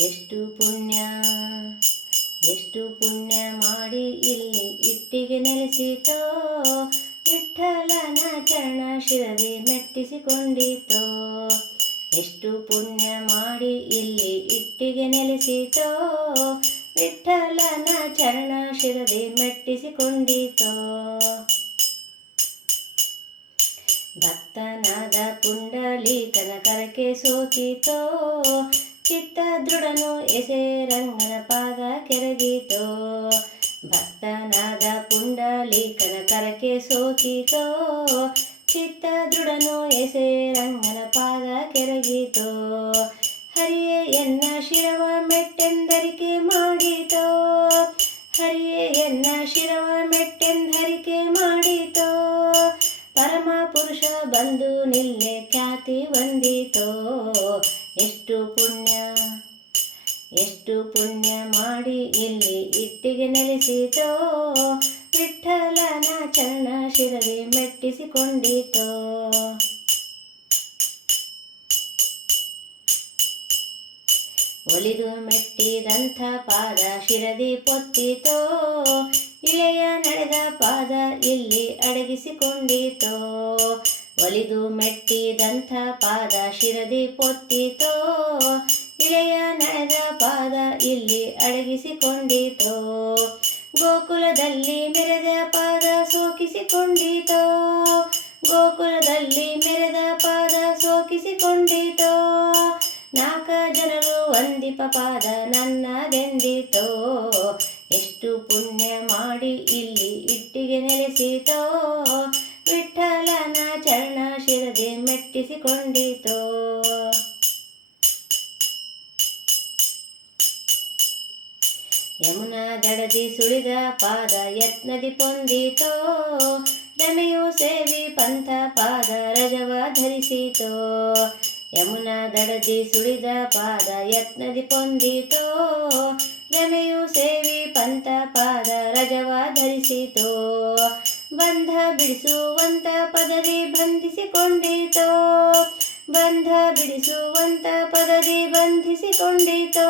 ಎಷ್ಟು ಪುಣ್ಯ ಎಷ್ಟು ಪುಣ್ಯ ಮಾಡಿ ಇಲ್ಲಿ ಇಟ್ಟಿಗೆ ನೆಲೆಸಿತೋ, ವಿಠ್ಠಲನ ಚರಣ ಶಿರದಿ ಮೆಟ್ಟಿಸಿಕೊಂಡಿತೋ. ಎಷ್ಟು ಪುಣ್ಯ ಮಾಡಿ ಇಲ್ಲಿ ಇಟ್ಟಿಗೆ ನೆಲೆಸಿತೋ, ವಿಠ್ಠಲನ ಚರಣ ಶಿರದಿ ಮೆಟ್ಟಿಸಿಕೊಂಡಿತೋ. ಭಕ್ತನಾದ ಪುಂಡಲೀಕನ ಕರಕೆ ಸೋಕಿತೋ, ಚಿತ್ತ ದೃಢನು ಎಸೆರಂಗನ ಪಾದ ಕೆರಗಿತೋ. ಭಕ್ತನಾದ ಪುಂಡಲೀಕನ ಕರಕೆ ಸೋಕಿತೋ, ಚಿತ್ತ ದೃಢನು ಎಸೆರಂಗನ ಪಾದ ಕೆರಗಿತೋ. ಹರಿಯೇ ಎನ್ನ ಶಿರವ ಮೆಟ್ಟೆಂದರಿಕೆ ಮಾಡಿತೋ, ಹರಿಯೇ ಎನ್ನ ಶಿರವ ಮೆಟ್ಟೆಂದರಿಕೆ ಮಾಡಿತೋ. ಪರಮ ಪುರುಷ ಬಂದು ನಿಲ್ಲೆ ಖ್ಯಾತಿ ಬಂದಿತೋ. ಎಷ್ಟು ಪುಣ್ಯ ಎಷ್ಟು ಪುಣ್ಯ ಮಾಡಿ ಇಲ್ಲಿ ಇಟ್ಟಿಗೆ ನೆಲೆಸಿತೋ, ವಿಠ್ಠಲನ ಚರಣ ಶಿರದಿ ಮೆಟ್ಟಿಸಿಕೊಂಡಿತೋ. ಒಲಿದು ಮೆಟ್ಟಿದಂಥ ಪಾದ ಶಿರದಿ ಪೊತ್ತಿತೋ, ಇಳೆಯ ನಡೆದ ಪಾದ ಇಲ್ಲಿ ಅಡಗಿಸಿಕೊಂಡಿತೋ. ಒಲಿದು ಮೆಟ್ಟಿದಂಥ ಪಾದ ಶಿರದಿ ಪೊತ್ತಿತೋ, ಇಳೆಯ ನಡೆದ ಪಾದ ಇಲ್ಲಿ ಅಡಗಿಸಿಕೊಂಡಿತೋ. ಗೋಕುಲದಲ್ಲಿ ಮೆರೆದ ಪಾದ ಸೋಕಿಸಿಕೊಂಡಿತೋ, ಗೋಕುಲದಲ್ಲಿ ಮೆರೆದ ಪಾದ ಸೋಕಿಸಿಕೊಂಡಿತೋ. ನಾಲ್ಕ ಜನರು ವಂದಿಪ ಪಾದ ನನ್ನದೆಂದಿತೋ. ಎಷ್ಟು ಪುಣ್ಯ ಮಾಡಿ ಇಲ್ಲಿ ಇಟ್ಟಿಗೆ ನೆಲೆಸಿತೋ, ವಿಠ್ಠಲನ ಚರಣ ಶಿರದಿ ಮೆಟ್ಟಿಸಿಕೊಂಡಿತೋ. ಯಮುನಾ ದಡದಿ ಸುಳಿದ ಪಾದ ಯತ್ನದಿ ಪೊಂದಿತೋ, ರಮೆಯು ಸೇವಿ ಪಂಥ ಪಾದ ರಜವ ಧರಿಸಿತೋ. ಯಮುನಾ ದಡದಿ ಸುಳಿದ ಪಾದ ಯತ್ನದಿ ಪೊಂದಿತೋ, ರಮೆಯು ಸೇವಿ ಪಂಥ ಪಾದ ರಜವ ಧರಿಸಿತೋ. ಬಂಧ ಬಿಡಿಸುವಂತ ಪದರಿ ಬಂಧಿಸಿಕೊಂಡಿತೋ, ಬಂಧ ಬಿಡಿಸುವಂತ ಪದರಿ ಬಂಧಿಸಿಕೊಂಡಿತೋ.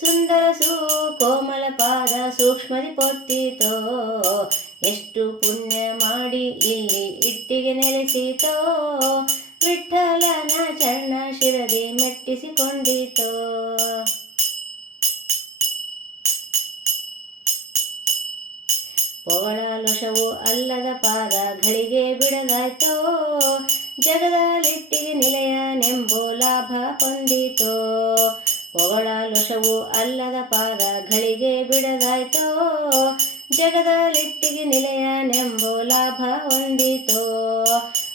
ಸುಂದರ ಕೋಮಲ ಪಾದ ಸೂಕ್ಷ್ಮದಿ ಪೊತ್ತಿತೋ. ಎಷ್ಟು ಪುಣ್ಯ ಮಾಡಿ ಇಲ್ಲಿ ಇಟ್ಟಿಗೆ ನೆಲೆಸಿತೋ, ವಿಠ್ಠಲನ ಚರಣ ಶಿರದಿ ಮೆಟ್ಟಿಸಿಕೊಂಡಿತೋ. ಪೊಗಳಲೊಷವು ಅಲ್ಲದ ಪಾದ ಘಳಿಗೆ ಬಿಡದಾಯ್ತೋ, ಜಗದಲ್ಲಿಟ್ಟಿಗೆ ನಿಲಯನೆಂಬೋ ಲಾಭ ಹೊಂದಿತೋ. ಪೊಗಳಲೊಷವು ಅಲ್ಲದ ಪಾದ ಘಳಿಗೆ ಬಿಡದಾಯ್ತೋ, ಜಗದಲ್ಲಿಟ್ಟಿಗೆ ನಿಲಯನೆಂಬೋ ಲಾಭ ಹೊಂದಿತೋ.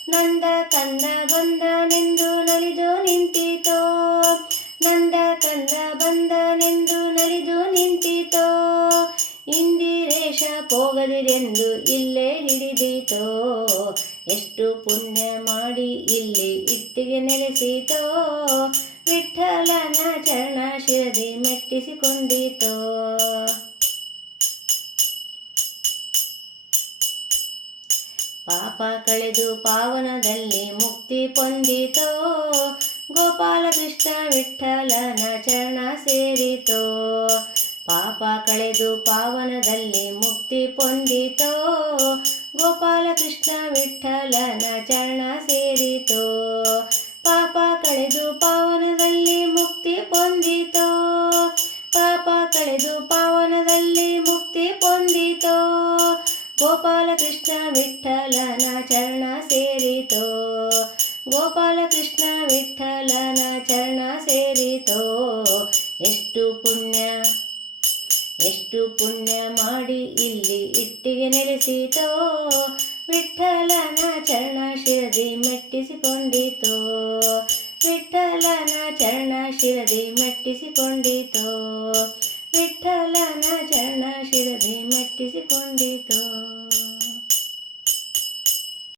ನಂದ ಕಂದ ಬಂದನೆಂದು ನಲಿದು ನಿಂತಿತೋ, ನಂದ ಕಂದ ಬಂದನೆಂದು ನಲಿದು ನಿಂತಿತೋ. ಇಂದಿರೇಶ ಪೋಗದಿರೆಂದು ಇಲ್ಲೇ ಹಿಡಿದಿತೋ. ಎಷ್ಟು ಪುಣ್ಯ ಮಾಡಿ ಇಲ್ಲಿ ಇಟ್ಟಿಗೆ ನೆಲೆಸಿತೋ, ವಿಠ್ಠಲನ ಚರಣ ಶಿರದಿ ಮೆಟ್ಟಿಸಿಕೊಂಡಿತೋ. ಪಾಪ ಕಳೆದು ಪಾವನದಲ್ಲಿ ಮುಕ್ತಿ ಪೊಂದಿತೋ, ಗೋಪಾಲಕೃಷ್ಣ ವಿಠ್ಠಲನ ಚರಣ ಸೇರಿತೋ. ಪಾಪ ಕಳೆದು ಪಾವನದಲ್ಲಿ ಮುಕ್ತಿ ಪೊಂದಿತೋ, ಗೋಪಾಲಕೃಷ್ಣ ವಿಠ್ಠಲನ ಚರಣ ಸೇರಿತೋ. ಪಾಪ ಕಳೆದು ಪಾವನದಲ್ಲಿ ಮುಕ್ತಿ ಪೊಂದಿತೋ, ಪಾಪ ಕಳೆದು ಪಾವನದಲ್ಲಿ ಮುಕ್ತಿ ಪೊಂದಿತೋ. ಗೋಪಾಲಕೃಷ್ಣ ವಿಠ್ಠಲನ ಚರಣ ಸೇರಿತೋ, ಗೋಪಾಲಕೃಷ್ಣ ವಿಠ್ಠಲನ ಚರಣ ಸೇರಿತೋ. ಎಷ್ಟು ಪುಣ್ಯ ಎಷ್ಟು ಪುಣ್ಯ ಮಾಡಿ ಇಲ್ಲಿ ಇಟ್ಟಿಗೆ ನೆಲೆಸಿತೋ, ವಿಠ್ಠಲನ ಚರಣ ಶಿರದಿ ಮೆಟ್ಟಿಸಿಕೊಂಡಿತೋ. ವಿಠ್ಠಲನ ಚರಣ ಶಿರದಿ ಮೆಟ್ಟಿಸಿಕೊಂಡಿತೋ, ವಿಠ್ಠಲನ ಚರಣ ಶಿರದಿ ಮೆಟ್ಟಿಸಿಕೊಂಡಿತೋ.